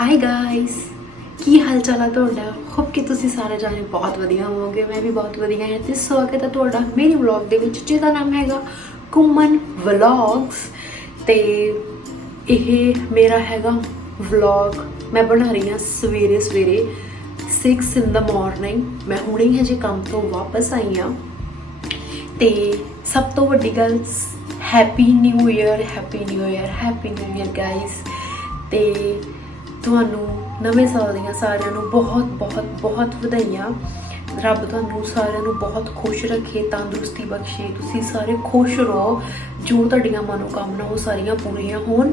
Hi guys ਕੀ ਹਾਲ ਚਾਲ ਆ ਤੁਹਾਡਾ? ਹੋਪ ਕਿ ਤੁਸੀਂ ਸਾਰੇ ਜਾਣੇ ਬਹੁਤ ਵਧੀਆ ਹੋਵੋਗੇ। ਮੈਂ ਵੀ ਬਹੁਤ ਵਧੀਆ ਹਾਂ ਤੇ ਸਵਾਗਤ ਹੈ ਤੁਹਾਡਾ ਮੇਰੇ ਵਲੌਗ ਦੇ ਵਿੱਚ, ਜਿਹਦਾ ਨਾਮ ਹੈਗਾ ਕੁਮਨ ਵਲੌਗਸ ਤੇ ਇਹ ਮੇਰਾ ਹੈਗਾ ਵਲੌਗ ਮੈਂ ਬਣਾ ਰਹੀ ਹਾਂ ਸਵੇਰੇ ਸਵੇਰੇ 6 ਇਨ ਦਾ ਮਾਰਨਿੰਗ ਮੈਂ ਹੁਣੇ ਹੀ ਹਜੇ ਕੰਮ ਤੋਂ ਵਾਪਸ ਆਈ ਹਾਂ। ਤੇ ਸਭ ਤੋਂ ਵੱਡੀ ਗੱਲ happy new year happy new year happy new year guys ਤੇ ਤੁਹਾਨੂੰ ਨਵੇਂ ਸਾਲ ਦੀਆਂ ਸਾਰਿਆਂ ਨੂੰ ਬਹੁਤ ਬਹੁਤ ਬਹੁਤ ਵਧਾਈਆਂ। ਰੱਬ ਤੁਹਾਨੂੰ ਸਾਰਿਆਂ ਨੂੰ ਬਹੁਤ ਖੁਸ਼ ਰੱਖੇ, ਤੰਦਰੁਸਤੀ ਬਖਸ਼ੇ। ਤੁਸੀਂ ਸਾਰੇ ਖੁਸ਼ ਰਹੋ। ਜੋ ਤੁਹਾਡੀਆਂ ਮਨੋਕਾਮਨਾ ਉਹ ਸਾਰੀਆਂ ਪੂਰੀਆਂ ਹੋਣ।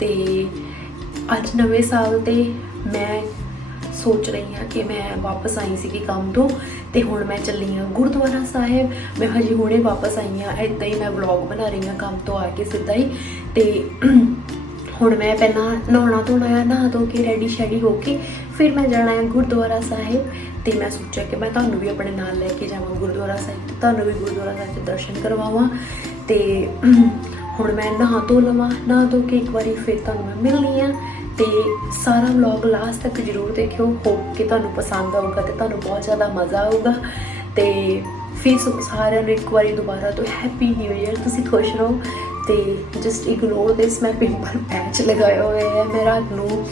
ਤੇ ਅੱਜ ਨਵੇਂ ਸਾਲ ਤੇ ਮੈਂ ਸੋਚ ਰਹੀ ਹਾਂ ਕਿ ਮੈਂ ਵਾਪਸ ਆਈ ਸੀਗੀ ਕੰਮ ਤੋਂ। ਤੇ ਹੁਣ ਮੈਂ ਚੱਲੀ ਹਾਂ ਗੁਰਦੁਆਰਾ ਸਾਹਿਬ। ਮੈਂ ਹਜੇ ਹੁਣੇ ਵਾਪਸ ਆਈ ਹਾਂ। ਏਦਾਂ ਹੀ ਮੈਂ ਵਲੌਗ ਬਣਾ ਰਹੀ ਹਾਂ ਕੰਮ ਤੋਂ ਆ ਕੇ ਸਿੱਧਾ ਹੀ। ਤੇ ਹੁਣ ਮੈਂ ਪਹਿਲਾਂ ਨਹਾਉਣਾ ਧੋਣਾ ਆ, ਨਹਾ ਧੋ ਕੇ ਰੈਡੀ ਸ਼ੈਡੀ ਹੋ ਕੇ ਫਿਰ ਮੈਂ ਜਾਣਾ ਹੈ ਗੁਰਦੁਆਰਾ ਸਾਹਿਬ ਤੇ ਮੈਂ ਸੋਚਿਆ ਕਿ ਮੈਂ ਤੁਹਾਨੂੰ ਵੀ ਆਪਣੇ ਨਾਲ ਲੈ ਕੇ ਜਾਵਾਂ ਗੁਰਦੁਆਰਾ ਸਾਹਿਬ ਤੇ ਤੁਹਾਨੂੰ ਵੀ ਗੁਰਦੁਆਰਾ ਸਾਹਿਬ ਦੇ ਦਰਸ਼ਨ ਕਰਵਾਵਾਂ ਤੇ ਹੁਣ ਮੈਂ ਨਹਾ ਧੋ ਲਵਾਂ, ਨਹਾ ਧੋ ਕੇ ਇੱਕ ਵਾਰੀ ਫਿਰ ਤੁਹਾਨੂੰ ਮੈਂ ਮਿਲਣੀ ਆ ਤੇ ਸਾਰਾ ਵਲੌਗ ਲਾਸਟ ਤੱਕ ਜਰੂਰ ਦੇਖਿਓ ਹੋਪ ਕਿ ਤੁਹਾਨੂੰ ਪਸੰਦ ਆਊਗਾ ਤੇ ਤੁਹਾਨੂੰ ਬਹੁਤ ਜ਼ਿਆਦਾ ਮਜ਼ਾ ਆਊਗਾ ਤੇ ਫਿਰ ਸਾਰਿਆਂ ਨੂੰ ਇੱਕ ਵਾਰੀ ਦੁਬਾਰਾ ਤੋਂ ਹੈਪੀ ਨਿਊ ਇਅਰ ਤੁਸੀਂ ਖੁਸ਼ ਰਹੋ ਤੇ ਜਸਟ ਇਗਨੋਰ ਦਿਸ ਮੈਂ ਪਿੰਪਲ ਪੈਚ ਲਗਾਇਆ ਹੋਇਆ ਹੈ ਮੈਂ ਰਾਤ ਨੂੰ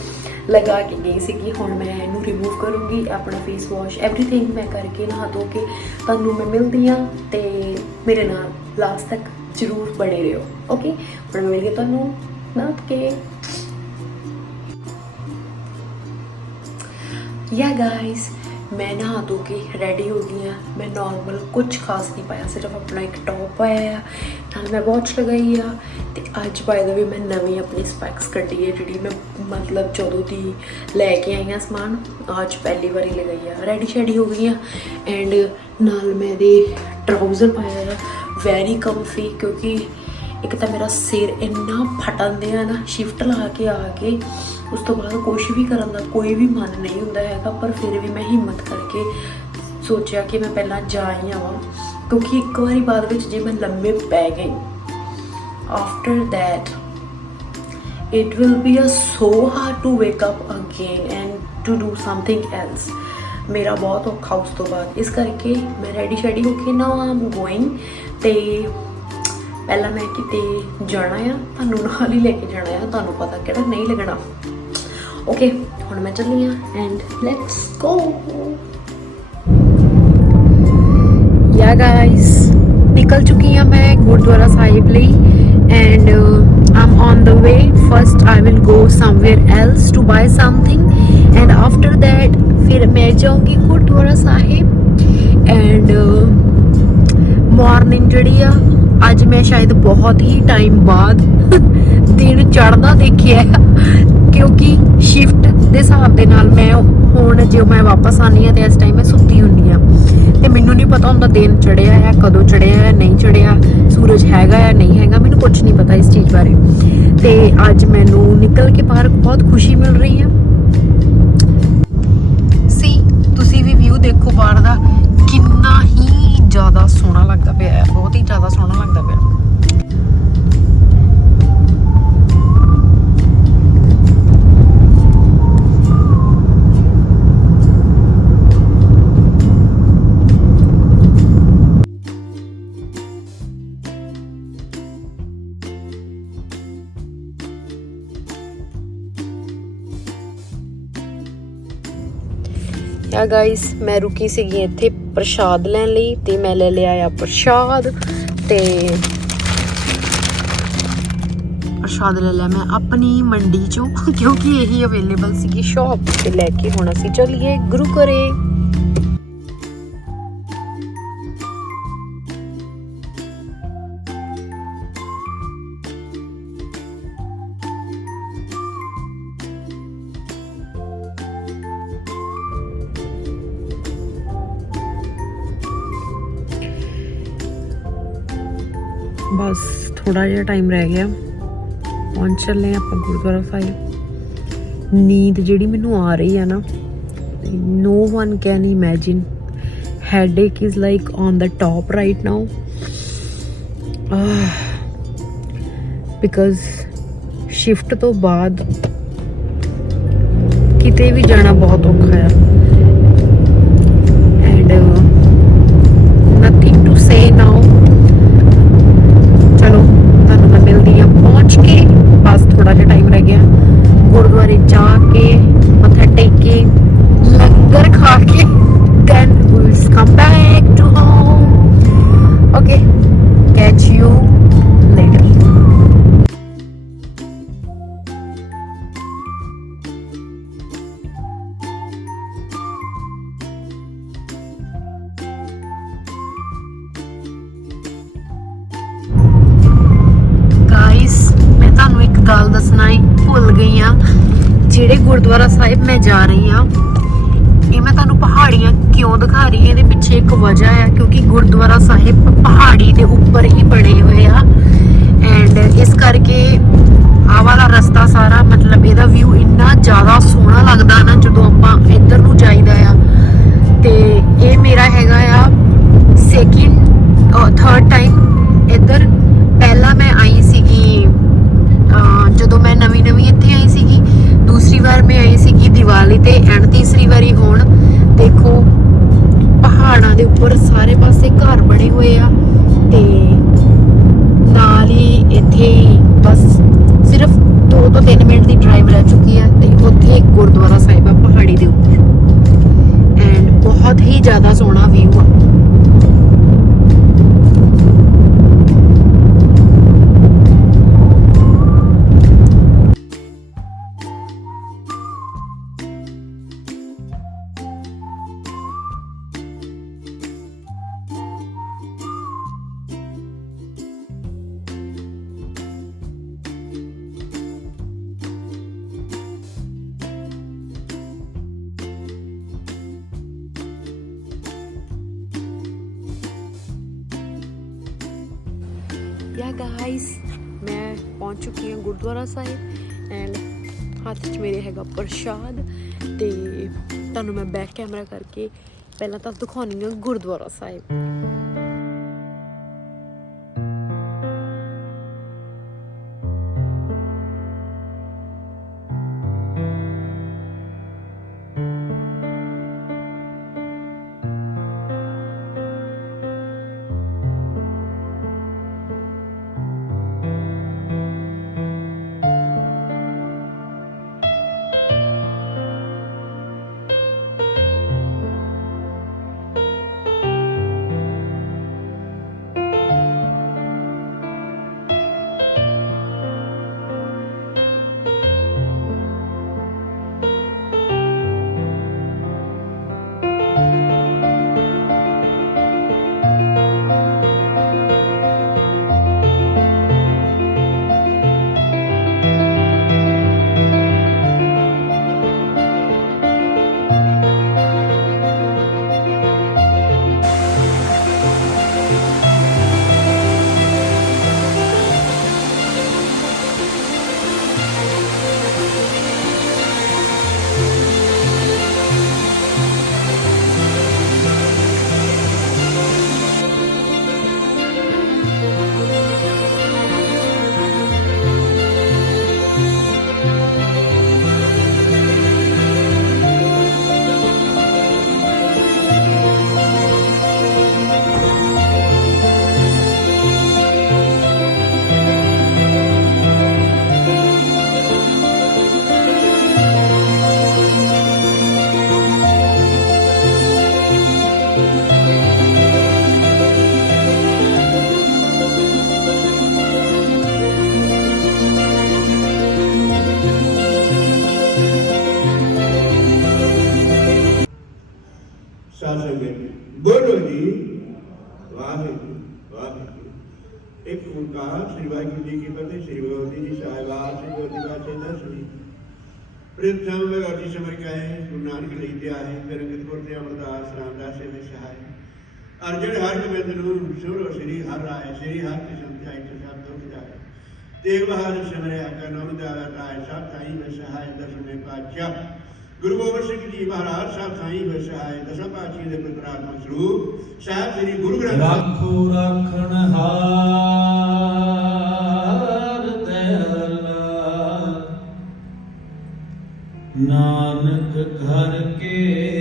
ਲਗਾ ਕੇ ਗਈ ਸੀ ਕਿ ਹੁਣ ਮੈਂ ਇਹਨੂੰ ਰਿਮੂਵ ਕਰੂੰਗੀ ਆਪਣਾ ਫੇਸ ਵਾਸ਼ एवरीथिंग ਮੈਂ ਕਰਕੇ ਨਹਾ ਧੋ ਕੇ ਤੁਹਾਨੂੰ ਮੈਂ ਮਿਲਦੀ ਆ ਤੇ ਮੇਰੇ ਨਾਲ ਲਾਸਟ ਤੱਕ ਜਰੂਰ ਬਣੇ ਰਹੋ ਓਕੇ ਹੁਣ ਮੈਂ ਮਿਲਦੀ ਹਾਂ ਤੁਹਾਨੂੰ ਨਾ ਕੇ ਯਾ ਗਾਇਸ ਮੈਂ ਨਹਾ ਧੋ ਕੇ ਰੈਡੀ ਹੋ ਗਈ ਆ ਮੈਂ ਨਾਰਮਲ ਕੁਝ ਖਾਸ ਨਹੀਂ ਪਾਇਆ, ਸਿਰਫ ਆਪਣਾ ਇੱਕ ਟੌਪ ਪਾਇਆ ਆ। ਨਾਲ ਮੈਂ ਵਾਚ ਲਗਾਈ ਆ ਤੇ ਅੱਜ ਬਾਈ ਦਾ ਵੀ ਮੈਂ ਨਵੀਂ ਆਪਣੀ ਸਪੈਕਸ ਕੱਢੀ ਹੈ ਜਿਹੜੀ ਮੈਂ ਮਤਲਬ ਜਦੋਂ ਦੀ ਲੈ ਕੇ ਆਈ ਆ ਸਮਾਨ, ਅੱਜ ਪਹਿਲੀ ਵਾਰੀ ਲਗਾਈ ਆ। ਰੈਡੀ ਸ਼ੈਡੀ ਹੋ ਗਈ ਆ ਐਂਡ ਨਾਲ ਮੈਂ ਇਹਦੇ ਟਰਾਊਜ਼ਰ ਪਾਇਆ ਆ ਵੈਰੀ ਕੰਫੀ ਕਿਉਂਕਿ ਇੱਕ ਤਾਂ ਮੇਰਾ ਸਿਰ ਇੰਨਾ ਫਟਣ ਦਿਆ ਨਾ ਸ਼ਿਫਟ ਲਾ ਕੇ ਆ ਕੇ, ਉਸ ਤੋਂ ਬਾਅਦ ਕੁਝ ਵੀ ਕਰਨ ਦਾ ਕੋਈ ਵੀ ਮਨ ਨਹੀਂ ਹੁੰਦਾ ਹੈਗਾ, ਪਰ ਫਿਰ ਵੀ ਮੈਂ ਹਿੰਮਤ ਕਰਕੇ ਸੋਚਿਆ ਕਿ ਮੈਂ ਪਹਿਲਾਂ ਜਾ ਹੀ ਆਵਾਂ। ਕਿਉਂਕਿ ਇੱਕ ਵਾਰੀ ਬਾਅਦ ਵਿੱਚ ਜੇ ਮੈਂ ਲੰਮੇ ਪੈ ਗਈ after that, it will be a so hard to wake up again and to do something else. ਮੇਰਾ ਬਹੁਤ ਔਖਾ ਉਸ ਤੋਂ ਬਾਅਦ। ਇਸ ਕਰਕੇ ਮੈਂ ਰੈਡੀ ਸ਼ੈਡੀ ਹੋ ਕੇ ਨਾ ਆਮ ਗੋਇੰਗ ਤੇ ਪਹਿਲਾਂ ਮੈਂ ਕਿਤੇ ਜਾਣਾ ਆ, ਤੁਹਾਨੂੰ ਨਾਲ ਹੀ ਲੈ ਕੇ ਜਾਣਾ ਆ, ਤੁਹਾਨੂੰ ਪਤਾ ਕਿਹੜਾ ਨਹੀਂ ਲੱਗਣਾ। ਓਕੇ ਹੁਣ ਮੈਂ ਚੱਲੀ ਆ ਐਂਡ ਲੈਟਸ ਗੋ ਯਾ ਗਾਇਸ ਨਿਕਲ ਚੁੱਕੀ ਹਾਂ ਮੈਂ ਗੁਰਦੁਆਰਾ ਸਾਹਿਬ ਲਈ and I'm on the way first I will go somewhere else to buy something and after that ਫਿਰ ਮੈਂ ਜਾਊਂਗੀ ਗੁਰਦੁਆਰਾ ਸਾਹਿਬ ਐਂਡ ਮਾਰਨਿੰਗ uh, ਜਿਹੜੀ ਆ ਅੱਜ ਮੈਂ ਸ਼ਾਇਦ ਬਹੁਤ ਹੀ ਟਾਈਮ ਬਾਅਦ ਦਿਨ ਚੜ੍ਹਦਾ ਦੇਖਿਆ ਕਿਉਂਕਿ ਸ਼ਿਫਟ ਦੇ ਹਿਸਾਬ ਦੇ ਨਾਲ ਮੈਂ ਹੁਣ ਜੇ ਮੈਂ ਵਾਪਸ ਆਨੀ ਆ ਤੇ ਇਸ ਟਾਈਮ ਮੈਂ ਸੁੱਤੀ ਹੁੰਨੀ ਆ ਤੇ ਮੈਨੂੰ ਨਹੀਂ ਪਤਾ ਹੁੰਦਾ ਦਿਨ ਚੜਿਆ ਹੈ, ਕਦੋਂ ਚੜਿਆ ਹੈ, ਨਹੀਂ ਚੜਿਆ ਸੂਰਜ ਹੈਗਾ ਹੈ ਨਹੀਂ ਹੈਗਾ, ਮੈਨੂੰ ਕੁਝ ਨਹੀਂ ਪਤਾ ਇਸ ਚੀਜ਼ ਬਾਰੇ। ਤੇ ਅੱਜ ਮੈਨੂੰ ਨਿਕਲ ਕੇ ਬਾਹਰ ਬਹੁਤ ਖੁਸ਼ੀ ਮਿਲ ਰਹੀ ਆ ਸੀ ਤੁਸੀਂ ਵੀ ਵਿਊ ਦੇਖੋ ਬਾਹਰ ਦਾ। ਜ਼ਿਆਦਾ ਸੋਹਣਾ ਲੱਗਦਾ ਪਿਆ ਹੈ ਬਹੁਤ ਹੀ ਜ਼ਿਆਦਾ ਸੋਹਣਾ ਲੱਗਦਾ ਪਿਆ ਯਾ ਗਾਇਸ ਮੈਂ ਰੁਕੀ ਸੀਗੀ ਇੱਥੇ। ਪ੍ਰਸ਼ਾਦ ਲੈਣ ਲਈ ਤੇ ਮੈਂ ਲੈ ਲਿਆ ਆ ਪ੍ਰਸ਼ਾਦ ਤੇ ਪ੍ਰਸ਼ਾਦ ਲੈ ਲਿਆ ਮੈਂ ਆਪਣੀ ਮੰਡੀ ਚੋਂ, ਕਿਉਂਕਿ ਇਹੀ ਅਵੇਲੇਬਲ ਸੀਗੀ ਸ਼ਾਪ ਤੇ ਲੈ ਕੇ ਹੁਣ ਅਸੀਂ ਚੱਲੀਏ ਗੁਰੂ ਘਰੇ। ਬਸ ਥੋੜਾ ਜਿਹਾ ਟਾਈਮ ਰਹਿ ਗਿਆ ਪਹੁੰਚ ਚੱਲੇ ਆਪਾਂ ਗੁਰਦੁਆਰਾ ਸਾਹਿਬ ਨੀਂਦ ਜਿਹੜੀ ਮੈਨੂੰ ਆ ਰਹੀ ਹੈ ਨਾ no one can imagine headache is like on the top right now uh, because shift ਤੋਂ ਬਾਅਦ ਕਿਤੇ ਵੀ ਜਾਣਾ ਬਹੁਤ ਔਖਾ ਹੈ and nothing to say now ਚਲੋ ਤੁਹਾਨੂੰ ਮੈਂ ਮਿਲਦੀ ਆ ਪਹੁੰਚ ਕੇ ਬਸ ਥੋੜਾ ਜਿਹਾ ਟਾਈਮ ਰਹਿ ਗਿਆ ਗੁਰਦੁਆਰੇ ਜਾ ਕੇ ਮੱਥਾ ਟੇਕ ਕੇ ਲੰਗਰ ਖਾ ਕੇ then we will come back to home okay catch you ਦੱਸਣਾ ਹੀ ਭੁੱਲ ਗਈ ਆ। ਜਿਹੜੇ ਗੁਰਦੁਆਰਾ ਸਾਹਿਬ ਮੈਂ ਜਾ ਰਹੀ ਆ, ਇਹ ਮੈਂ ਤੁਹਾਨੂੰ ਪਹਾੜੀਆਂ ਕਿਉਂ ਦਿਖਾ ਰਹੀ ਹਾਂ ਇਹਦੇ ਪਿੱਛੇ ਇੱਕ ਵਜ੍ਹਾ ਹੈ ਕਿਉਂਕਿ ਗੁਰਦੁਆਰਾ ਸਾਹਿਬ ਪਹਾੜੀ ਦੇ ਉੱਪਰ ਹੀ ਬਣੇ ਹੋਏ ਆ। ਐਂਡ ਇਸ ਕਰਕੇ ਆਹ ਵਾਲਾ ਰਸਤਾ ਸਾਰਾ, ਮਤਲਬ ਇਹਦਾ ਵਿਊ ਇੰਨਾ ਜ਼ਿਆਦਾ ਸੋਹਣਾ ਲੱਗਦਾ ਨਾ, ਜਦੋਂ ਆਪਾਂ ਇੱਧਰ ਨੂੰ ਜਾਈਦਾ ਆ। ਤੇ ਇਹ ਮੇਰਾ ਹੈਗਾ ਆ ਸੈਕਿੰਡ ਘਰ ਹੋਏ ਆ ਤੇ ਨਾਲ ਹੀ ਇੱਥੇ ਹੀ ਬਸ ਸਿਰਫ 2 ਤੋਂ 3 ਮਿੰਟ ਦੀ ਡਰਾਈਵ ਰਹਿ ਚੁੱਕੀ ਹੈ ਤੇ ਉੱਥੇ ਇੱਕ ਗੁਰਦੁਆਰਾ ਸਾਹਿਬ ਆ ਪਹਾੜੀ ਦੇ ਉੱਪਰ ਐਂਡ ਬਹੁਤ ਹੀ ਜ਼ਿਆਦਾ ਸੋਹਣਾ ਵਿਊ ਆ। ਹੱਥ ਹੈਗਾ ਪ੍ਰਸ਼ਾਦ ਤੇ ਤੁਹਾਨੂੰ ਮੈਂ ਬੈਕ ਕੈਮਰਾ ਕਰਕੇ ਪਹਿਲਾਂ ਤਾਂ ਦਿਖਾਉਣੀ ਆ ਗੁਰਦੁਆਰਾ ਸਾਹਿਬ। ਪ੍ਰਥਮ ਵਗਾਤੀ ਸਮਰ ਕਹੇ ਗੁਰੂ ਨਾਨਕ ਲਈ ਤੇ ਆਏ ਫਿਰ ਗੁਰ ਤੇ ਅਮਰਦਾਸ, ਰਾਮਦਾਸ ਦੇ ਸਹਾਇ ਅਰਜਨ ਹਰ ਗੋਬਿੰਦ ਨੂੰ ਸੁਰੋ ਸ੍ਰੀ ਹਰਿ ਰਾਏ, ਸ੍ਰੀ ਹਰਿ ਕ੍ਰਿਸ਼ਨ ਧਿਆਇ ਤੇ ਸਭ ਦੁਖ ਜਾਏ। ਤੇਗ ਬਹਾਦਰ ਸਿਮਰਿਆ ਕਰਨੋ ਦਾਰਾ ਤਾਇ ਸਭ ਥਾਈ ਮੈਂ ਸਹਾਇ ਦਸਵੇਂ ਪਾਤਸ਼ਾਹ। ਗੁਰੂ ਗੋਬਿੰਦ ਸਿੰਘ ਜੀ ਮਹਾਰਾਜ ਸਾਹਿਬ ਥਾਈ ਹੋਏ ਸਹਾਇ ਦਸਾਂ ਪਾਤਸ਼ਾਹ ਦੇ ਪ੍ਰਾਤਮਾ ਸਰੂਪ। ਸਾਹਿਬ ਸ੍ਰੀ ਗੁਰੂ ਗ੍ਰੰਥ ਰੱਖੋ, ਰੱਖਣ ਹਾਰ। ਨਾਨਕ ਘਰ ਕੇ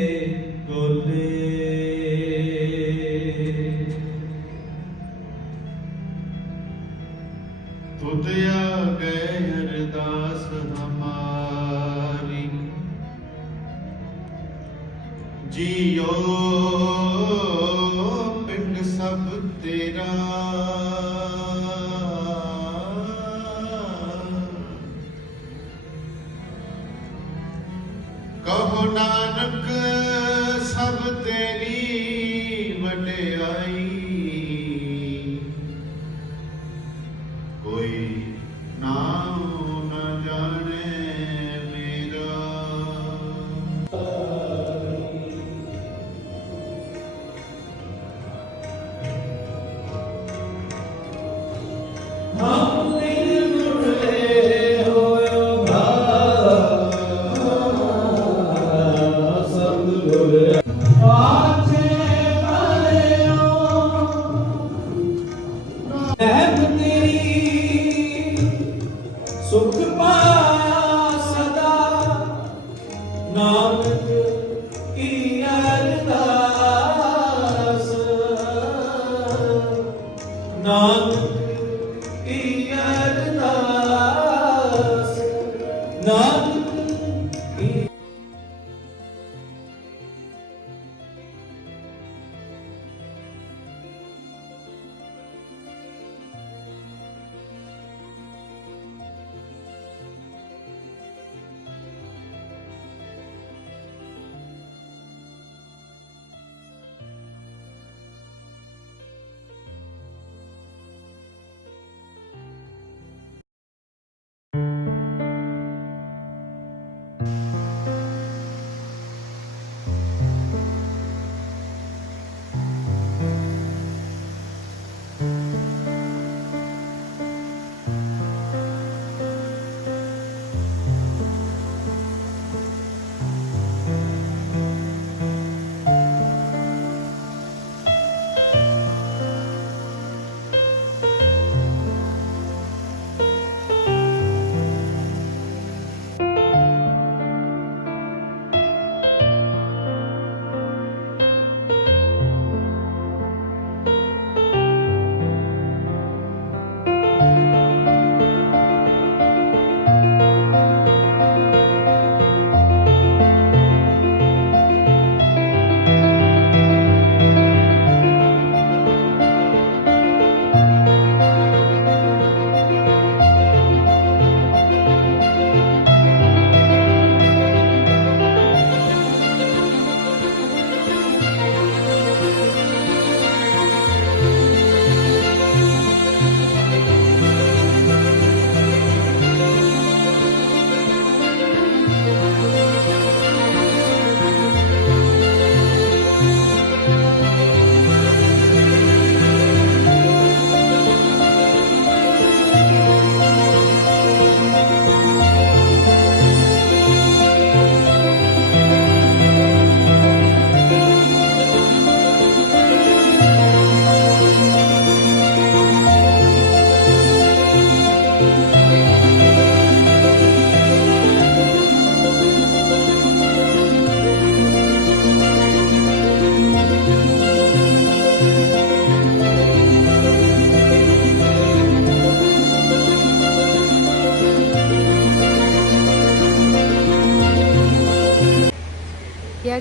I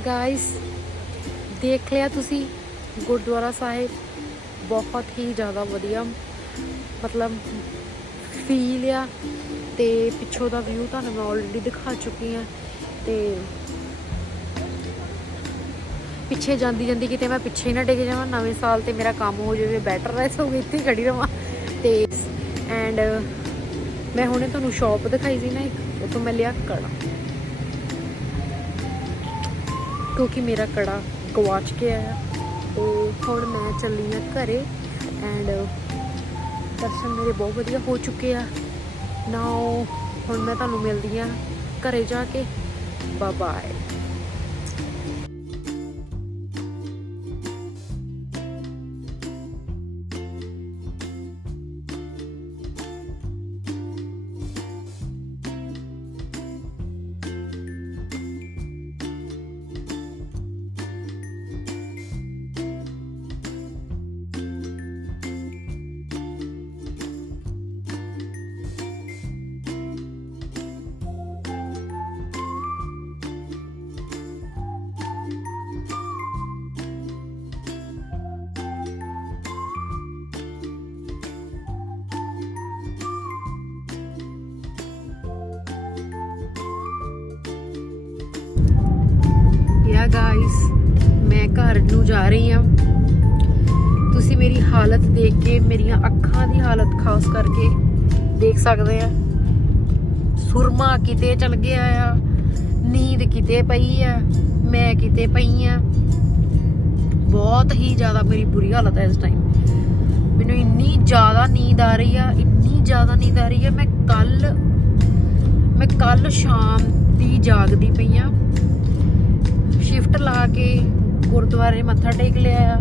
ਗਾਇਸ ਦੇਖ ਲਿਆ ਤੁਸੀਂ, ਗੁਰਦੁਆਰਾ ਸਾਹਿਬ ਬਹੁਤ ਹੀ ਜ਼ਿਆਦਾ ਵਧੀਆ, ਮਤਲਬ ਫੀਲ ਆ, ਤੇ ਪਿੱਛੋਂ ਦਾ ਵਿਊ ਤੁਹਾਨੂੰ ਮੈਂ ਆਲਰੇਡੀ ਦਿਖਾ ਚੁੱਕੀ ਆ, ਤੇ ਪਿੱਛੇ ਜਾਂਦੀ ਜਾਂਦੀ ਕਿਤੇ ਮੈਂ ਪਿੱਛੇ ਨਾ ਡਿੱਗ ਜਾਵਾਂ, ਨਵੇਂ ਸਾਲ ਤੇ ਮੇਰਾ ਕੰਮ ਹੋ ਜਾਵੇ ਬੈਟਰ ਰਹਿ ਸੋ ਇੱਥੇ ਹੀ ਖੜੀ ਰਵਾਂ, ਤੇ ਐਂਡ ਮੈਂ ਹੁਣੇ ਤੁਹਾਨੂੰ ਸ਼ਾਪ ਦਿਖਾਈ ਸੀ ਨਾ ਇੱਕ ਉਤੋਂ ਮੈਂ ਲਿਆ ਕੜਾ ਕਿਉਂਕਿ ਮੇਰਾ ਕੜਾ ਗਵਾਚ ਗਿਆ ਆ ਤੇ ਹੁਣ ਮੈਂ ਚੱਲੀ ਆ ਘਰੇ ਐਂਡ ਦਰਸ਼ਨ ਮੇਰੇ ਬਹੁਤ ਵਧੀਆ ਹੋ ਚੁੱਕੇ ਆ। ਨਾਓ ਹੁਣ ਮੈਂ ਤੁਹਾਨੂੰ ਮਿਲਦੀ ਆ ਘਰੇ ਜਾ ਕੇ। ਬਾਏ ਬਾਏ ਘਰ ਨੂੰ ਜਾ ਰਹੀ ਹਾਂ। ਤੁਸੀਂ ਮੇਰੀ ਹਾਲਤ ਦੇਖ ਕੇ, ਮੇਰੀਆਂ ਅੱਖਾਂ ਦੀ ਹਾਲਤ ਖਾਸ ਕਰਕੇ ਦੇਖ ਸਕਦੇ ਆ ਸੁਰਮਾ ਕਿਤੇ ਚਲ ਗਿਆ ਆ, ਨੀਂਦ ਕਿਤੇ ਪਈ ਆ, ਮੈਂ ਕਿਤੇ ਪਈ ਆ। ਬਹੁਤ ਹੀ ਜ਼ਿਆਦਾ ਮੇਰੀ ਬੁਰੀ ਹਾਲਤ ਹੈ ਇਸ ਟਾਈਮ ਮੈਨੂੰ ਇੰਨੀ ਜ਼ਿਆਦਾ ਨੀਂਦ ਆ ਰਹੀ ਆ, ਇੰਨੀ ਜ਼ਿਆਦਾ ਨੀਂਦ ਆ ਰਹੀ ਆ, ਮੈਂ ਕੱਲ ਮੈਂ ਕੱਲ ਸ਼ਾਮ ਦੀ ਜਾਗਦੀ ਪਈ ਆ। ਸ਼ਿਫਟ ਲਾ ਕੇ ਗੁਰਦੁਆਰੇ ਮੱਥਾ ਟੇਕ ਲਿਆ ਆ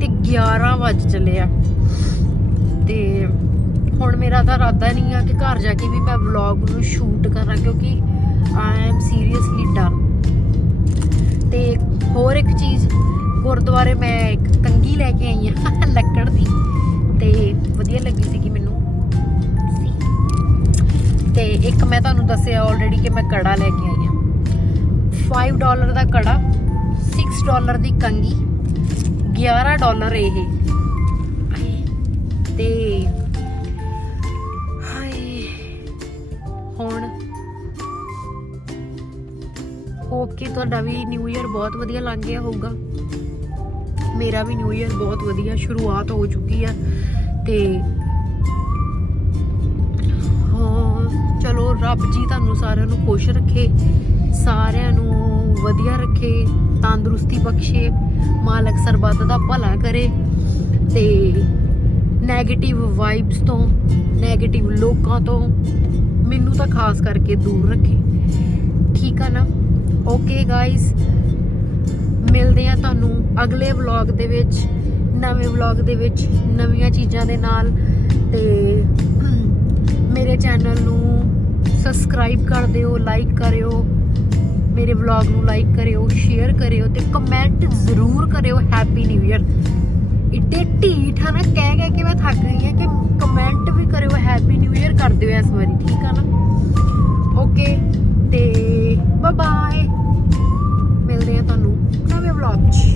ਤੇ 11 ਵਜ ਚੱਲੇ ਆ। ਤੇ ਹੁਣ ਮੇਰਾ ਤਾਂ ਇਰਾਦਾ ਨਹੀਂ ਆ ਕਿ ਘਰ ਜਾ ਕੇ ਵੀ ਮੈਂ ਵਲੌਗ ਨੂੰ ਸ਼ੂਟ ਕਰਾਂ ਕਿਉਂਕਿ ਆਈ ਐਮ ਸੀਰੀਅਸਲੀ ਡਨ ਤੇ ਹੋਰ ਇੱਕ ਚੀਜ਼, ਗੁਰਦੁਆਰੇ ਮੈਂ ਇੱਕ ਕੰਗੀ ਲੈ ਕੇ ਆਈ ਆ ਲੱਕੜ ਦੀ ਤੇ ਵਧੀਆ ਲੱਗੀ ਸੀਗੀ ਮੈਨੂੰ। ਤੇ ਇੱਕ ਮੈਂ ਤੁਹਾਨੂੰ ਦੱਸਿਆ ਆਲਰੇਡੀ ਕਿ ਮੈਂ ਕੜਾ ਲੈ ਕੇ ਆਈ ਆ। 5 ਡਾਲਰ ਦਾ ਕੜਾ। 6 ਡਾਲਰ ਦੀ ਕੰਗੀ 11 ਡਾਲਰ ਇਹ। ਆਏ, ਤੇ ਹਾਏ ਹੁਣ ਹੋਪ ਕਿ ਤੁਹਾਡਾ ਵੀ ਨਿਊ ਇਅਰ ਬਹੁਤ ਵਧੀਆ ਲੰਘ ਗਿਆ ਹੋਊਗਾ। ਮੇਰਾ ਵੀ ਨਿਊ ਇਅਰ ਬਹੁਤ ਵਧੀਆ ਸ਼ੁਰੂਆਤ ਹੋ ਚੁੱਕੀ ਆ। ਤੇ ਹਾਂ ਚਲੋ ਰੱਬ ਜੀ ਤੁਹਾਨੂੰ ਸਾਰਿਆਂ ਨੂੰ ਖੁਸ਼ ਰੱਖੇ ਸਾਰਿਆਂ ਨੂੰ ਵਧੀਆ ਰੱਖੇ। ਤੰਦਰੁਸਤੀ ਬਖਸ਼ੇ, ਮਾਲਕ ਸਰਬੱਤ ਦਾ ਭਲਾ ਕਰੇ ਤੇ 네ਗੇਟਿਵ ਵਾਈਬਸ ਤੋਂ 네ਗੇਟਿਵ ਲੋਕਾਂ ਤੋਂ ਮੈਨੂੰ ਤਾਂ ਖਾਸ ਕਰਕੇ ਦੂਰ ਰੱਖੇ। ਠੀਕ ਆ ਨਾ? ਓਕੇ ਗਾਇਸ ਮਿਲਦੇ ਆ ਤੁਹਾਨੂੰ ਅਗਲੇ ਵਲੌਗ ਦੇ ਵਿੱਚ, ਨਵੇਂ ਵਲੌਗ ਦੇ ਵਿੱਚ, ਨਵੀਆਂ ਚੀਜ਼ਾਂ ਦੇ ਨਾਲ ਤੇ ਮੇਰੇ ਚੈਨਲ ਨੂੰ ਸਬਸਕ੍ਰਾਈਬ ਕਰ ਦਿਓ ਲਾਈਕ ਕਰਿਓ। ਮੇਰੇ ਵਲੌਗ ਨੂੰ ਲਾਈਕ ਕਰਿਓ ਸ਼ੇਅਰ ਕਰਿਓ ਤੇ ਕਮੈਂਟ ਜ਼ਰੂਰ ਕਰਿਓ ਹੈਪੀ ਨਿਊ ਇਅਰ ਇੱਡੇ ਢੀਠ ਆ ਨਾ, ਕਹਿ ਕਹਿ ਕੇ ਮੈਂ ਥੱਕ ਗਈ ਹਾਂ ਕਿ ਕਮੈਂਟ ਵੀ ਕਰਿਓ ਹੈਪੀ ਨਿਊ ਇਅਰ ਕਰ ਦਿਓ ਇਸ ਵਾਰੀ, ਠੀਕ ਆ ਨਾ? ਓਕੇ ਤੇ ਬਾਏ ਬਾਏ ਮਿਲਦੇ ਆ ਤੁਹਾਨੂੰ ਨਵੇਂ ਵਲੌਗ 'ਚ।